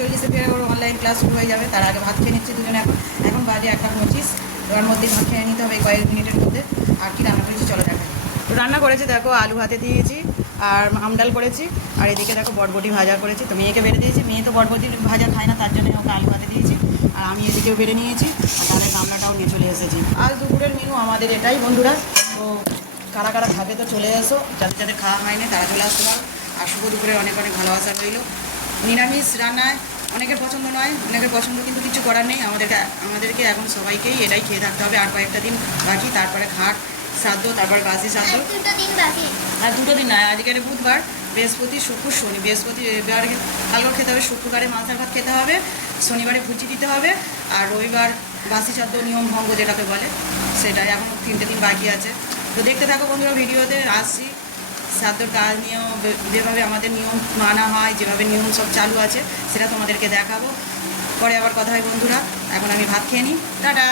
1:40 ফের ওর online class শুরু হয়ে যাবে, তার আগে ভাত খেয়ে নিচ্ছি দুজনে। এখন বাজে 1:25, ওর মধ্যে ভাত খেয়ে নিতে হবে কয়েক মিনিটের মধ্যে। আর কি রান্না করেছি চলো দেখা। তো রান্না করেছি দেখো, আলু ভাতে দিয়েছি আর আমডাল করেছি, আর এদিকে দেখো বরবটি ভাজা করেছি। তো মেয়েকে বেড়ে দিয়েছি, মেয়ে তো বরবটি ভাজা খায় না, তার জন্য ওকে আলু ভাতে দিয়েছি। আর আমি এদিকেও বেড়ে নিয়েছি, আর তাদের গামলাটাও নিয়ে চলে এসেছি। আজ দুপুরের মেনু আমাদের এটাই বন্ধুরা। তো কারা কারা খাবে তো চলে এসো, যাদের যাদের খাওয়া হয়নি তারা চলে আসতে পারো। আর শুভ দুপুরের অনেক অনেক ভালোবাসা রইল। নিরামিষ রান্নায় অনেকের পছন্দ নয়, অনেকের পছন্দ, কিন্তু কিছু করার নেই। আমাদেরকে এখন সবাইকেই এটাই খেয়ে থাকতে হবে। আর কয়েকটা দিন বাকি, তারপরে ঘাট শ্রাদ্ধ, তারপর বাসি শ্রাদ্ধ। আর 2 দিন নয়, আজকের বুধবার, বৃহস্পতি, শুক্র, শনি। বৃহস্পতিবার কালকে খেতে হবে, শুক্রবারে মাংসের ভাত খেতে হবে, শনিবারে ভুচি দিতে হবে, আর রবিবার বাসি শ্রাদ্ধ নিয়ম ভঙ্গ যেটাকে বলে সেটাই। এখন 3টে দিন বাকি আছে। তো দেখতে থাকো বন্ধুরা, ভিডিওতে আসছি শ্রাদ্ধর কাজ নিয়েও যেভাবে আমাদের নিয়ম মানা হয়, যেভাবে নিয়ম সব চালু আছে সেটা তোমাদেরকে দেখাবো। পরে আবার কথা হয় বন্ধুরা। এখন আমি ভাত খেয়ে নিই, টাটা।